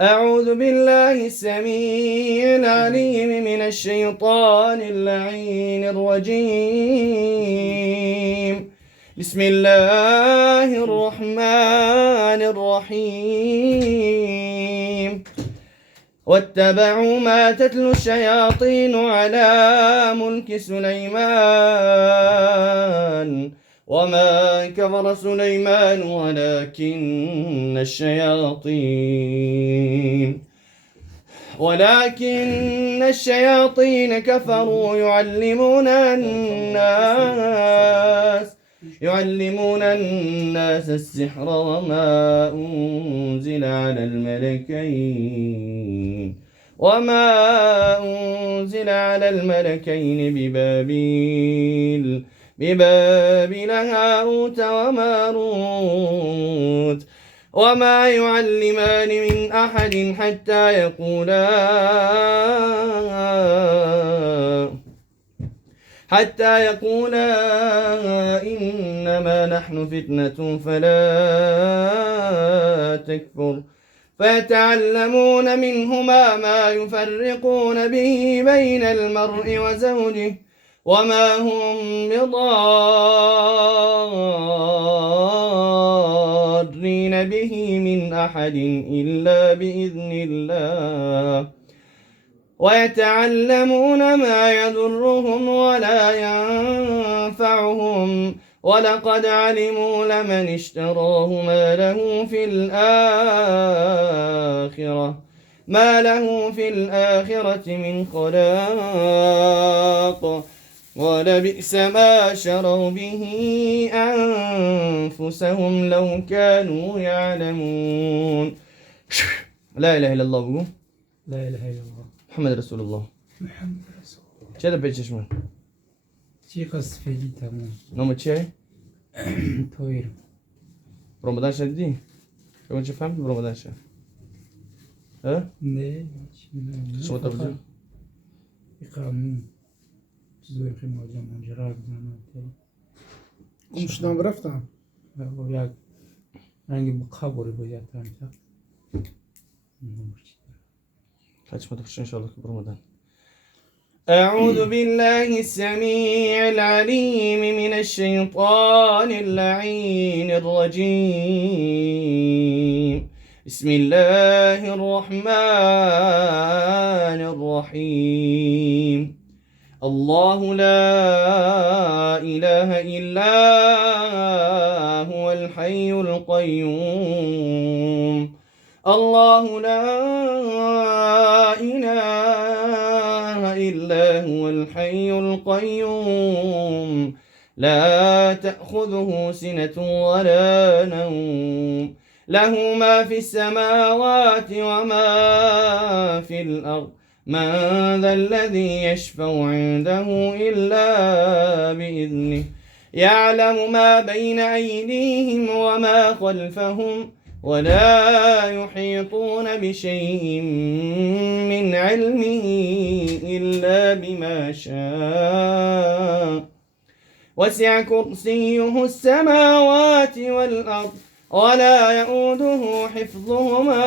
أعوذ بالله السميع العليم من الشيطان اللعين الرجيم. بسم الله الرحمن الرحيم. واتبعوا ما تتلو الشياطين على ملك سليمان وما كفر سليمان ولكن الشياطين كفروا يعلمون الناس السحر وما أنزل على الملكين ببابل هاروت وماروت وما يعلمان من أحد حتى يقولا إنما نحن فتنة فلا تكفر فيتعلمون منهما ما يفرقون به بين المرء وزوجه وما هم بضارين به من أحد إلا بإذن الله ويتعلمون ما يضرهم ولا ينفعهم ولقد علموا لمن اشتراه ما له في الآخرة من خلاق ولبئس ما شروا به أنفسهم لو كانوا يعلمون. لا إله إلا الله. لا إله إلا الله محمد رسول الله. محمد رسول الله. چه بچش من؟ چی قصد فیدی تمام نام چیه؟ تویر رمضان شدیدی؟ شما چه فهمید رمضان شد؟ ها؟ نه شما تبزیل؟ قانون زوی خیلی ماجم انجرا بزنم مشنام رفتم و یک رنگی بقابوری باید تانتا خاتم تخش إن شاء الله برمضان. أعوذ بالله السميع العليم من الشيطان اللعين الرجيم. بسم الله الرحمن الرحيم. الله لا إله إلا هو الحي القيوم. الله لا إله إلا هو الحي القيوم لا تأخذه سنة ولا نوم له ما في السماوات وما في الأرض من ذا الذي يشفع عنده إلا بإذنه يعلم ما بين أيديهم وما خلفهم ولا يحيطون بشيء من علمه إلا بما شاء وسع كرسيه السماوات والأرض ولا يؤوده حفظهما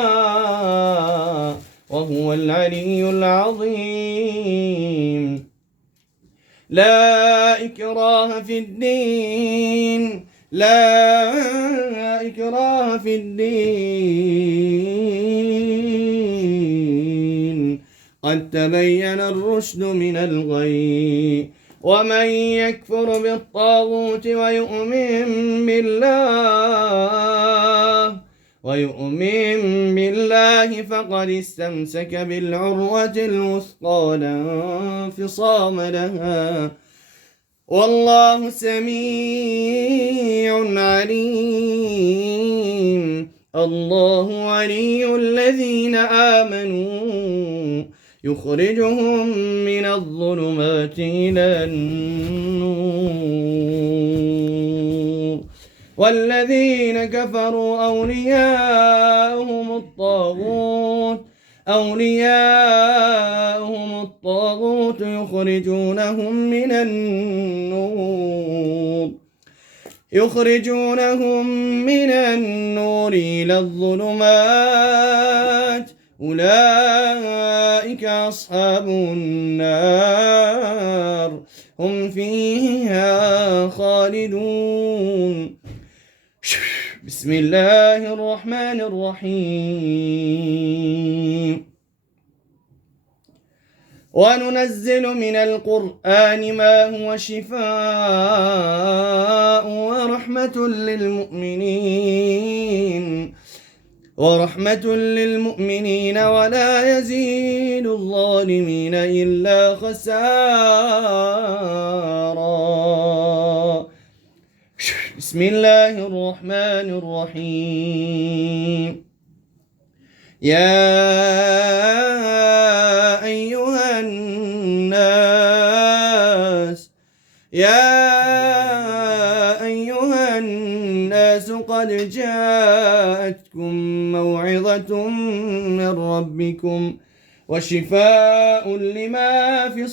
وهو العلي العظيم. لا إكراه في الدين قد تبين الرشد من الغي ومن يكفر بالطاغوت ويؤمن بالله فقد استمسك بالعروة الوثقى لا انفصام لها والله سميع عليم. الله ولي الذين آمنوا يخرجهم من الظلمات إلى النور والذين كفروا أولياءهم الطاغوت يخرجونهم من النور إلى الظلمات أولئك أصحاب النار هم فيها خالدون. بسم الله الرحمن الرحيم. وننزل من القرآن ما هو شفاء ورحمة للمؤمنين ولا يزيد الظالمين إلا خسارا. بسم الله الرحمن الرحيم. يا أيها الناس قد جاءتكم موعظة من ربكم وشفاء لما في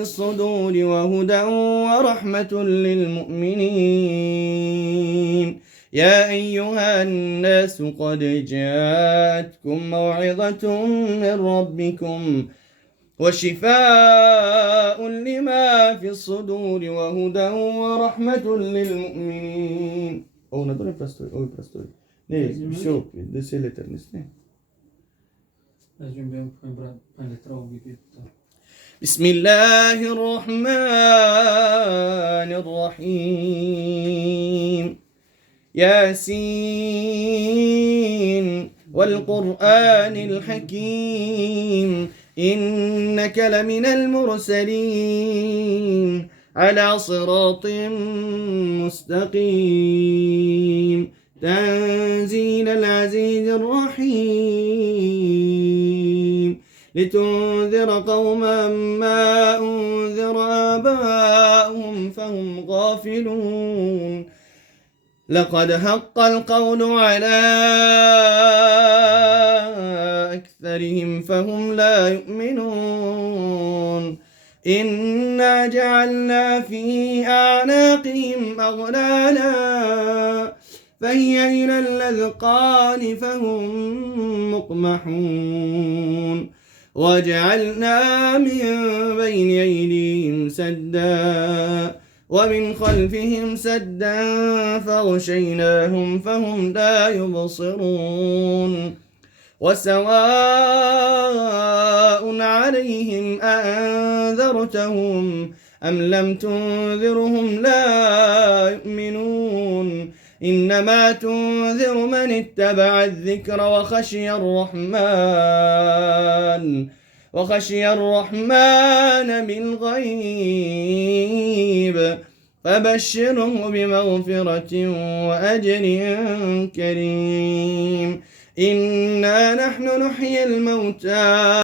الصدور وهدى ورحمة للمؤمنين. يا أيها الناس قد جاءتكم موعظة من ربكم وشفاء لما في الصدور وهدى ورحمة للمؤمنين. بسم الله الرحمن الرحيم. ياسين والقرآن الحكيم إنك لمن المرسلين على صراط مستقيم تنزيل العزيز الرحيم لتنذر قوما ما أنذر آباؤهم فهم غافلون. لقد حق القول على أكثرهم فهم لا يؤمنون. إنا جعلنا في أعناقهم أغلالا فهي إلى الأذقان فهم مقمحون. وجعلنا من بين أيديهم سدا ومن خلفهم سدا فغشيناهم فهم لا يبصرون. وسواء عليهم أأنذرتهم أم لم تنذرهم لا يؤمنون. إنما تنذر من اتبع الذكر وخشي الرحمن بالغيب فبشره بمغفرة وأجر كريم. إنا نحن نحيي الموتى